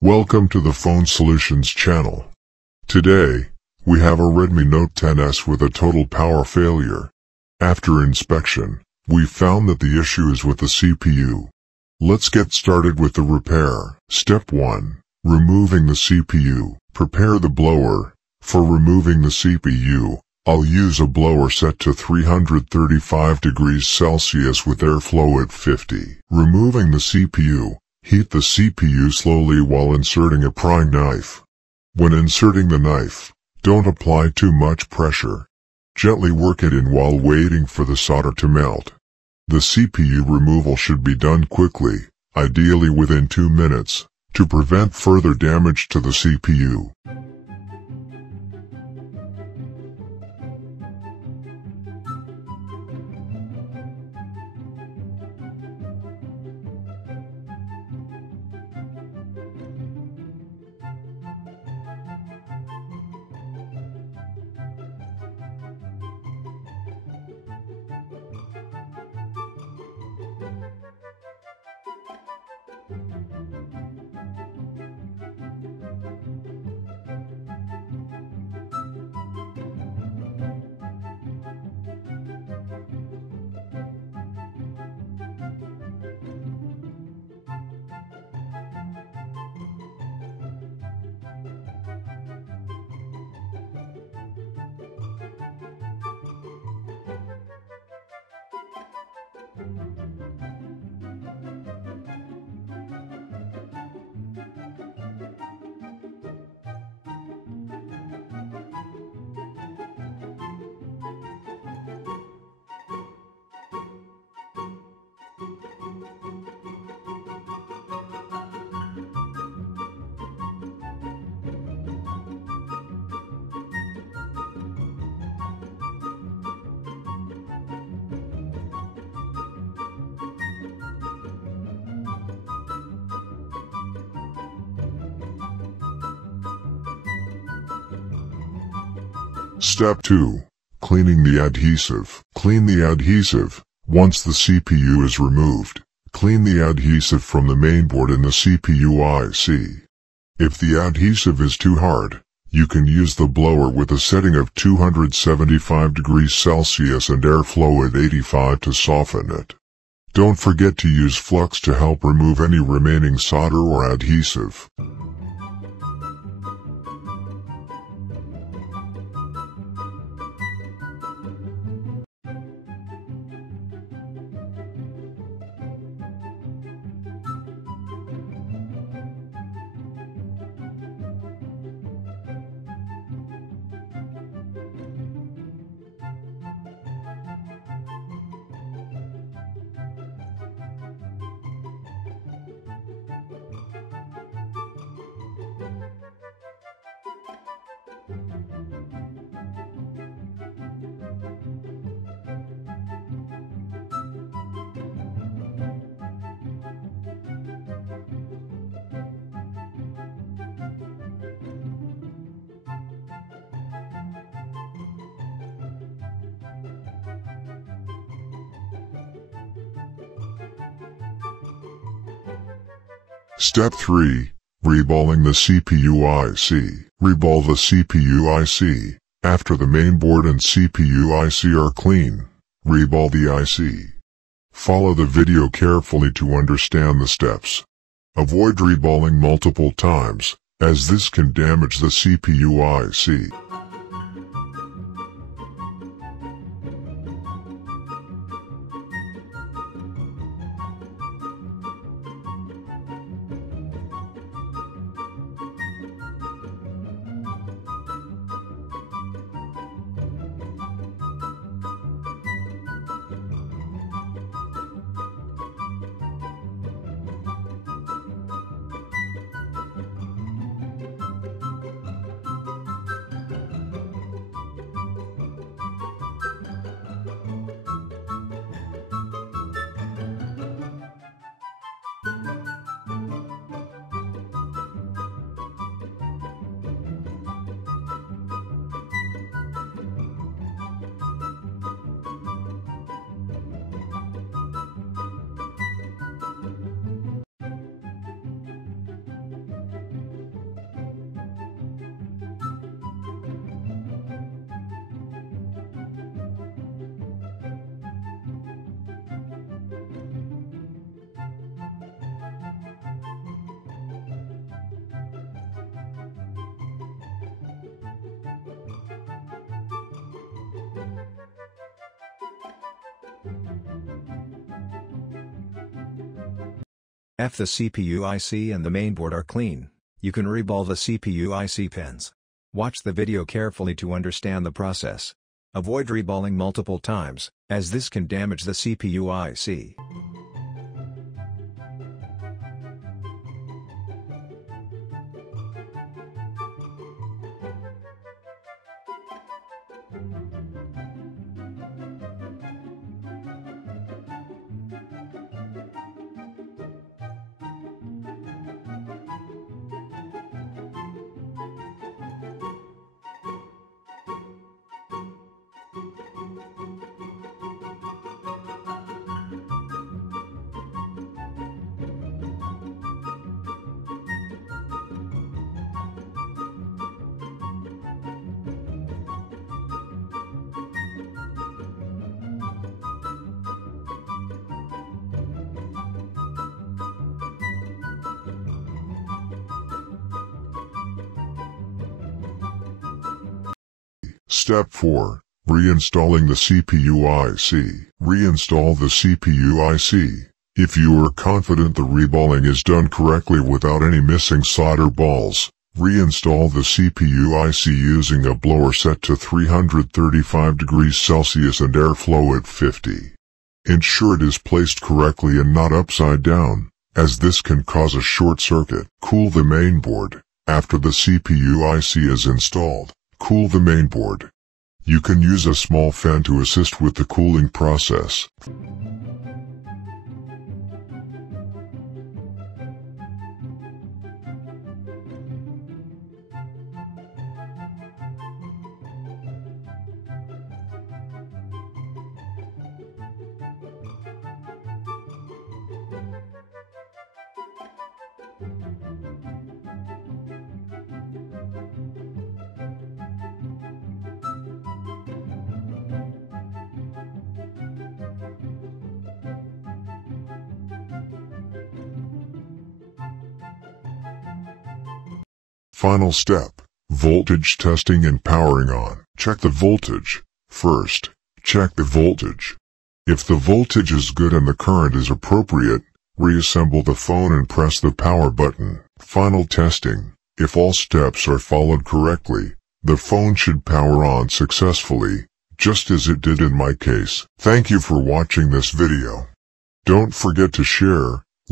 Welcome to the Phone Solutions channel. Today, we have a Redmi Note 10s with a total power failure. After inspection, we found that the issue is with the CPU. Let's get started with the repair. Step 1. Removing the CPU. Prepare the blower. For removing the CPU, I'll use a blower set to 335 degrees Celsius with airflow at 50. Removing the CPU. Heat the CPU slowly while inserting a prying knife. When inserting the knife, don't apply too much pressure. Gently work it in while waiting for the solder to melt. The CPU removal should be done quickly, ideally within 2 minutes, to prevent further damage to the CPU. Step 2. Cleaning the adhesive. Clean the adhesive. Once the CPU is removed, clean the adhesive from the mainboard and the CPU IC. If the adhesive is too hard, you can use the blower with a setting of 275 degrees Celsius and airflow at 85 to soften it. Don't forget to use flux to help remove any remaining solder or adhesive. Step 3. Reballing the CPU IC. Reball the CPU IC. After the mainboard and CPU IC are clean, reball the IC. Follow the video carefully to understand the steps. Avoid reballing multiple times, as this can damage the CPU IC. If the CPU IC and the mainboard are clean, you can reball the CPU IC pins. Watch the video carefully to understand the process. Avoid reballing multiple times, as this can damage the CPU IC. Step 4. Reinstalling the CPU IC. Reinstall the CPU IC. If you are confident the reballing is done correctly without any missing solder balls, reinstall the CPU IC using a blower set to 335 degrees Celsius and airflow at 50. Ensure it is placed correctly and not upside down, as this can cause a short circuit. Cool the mainboard. After the CPU IC is installed, cool the mainboard. You can use a small fan to assist with the cooling process. Final step, voltage testing and powering on. Check the voltage. First, check the voltage. If the voltage is good and the current is appropriate, reassemble the phone and press the power button. Final testing. If all steps are followed correctly, the phone should power on successfully, just as it did in my case. Thank you for watching this video. Don't forget to share,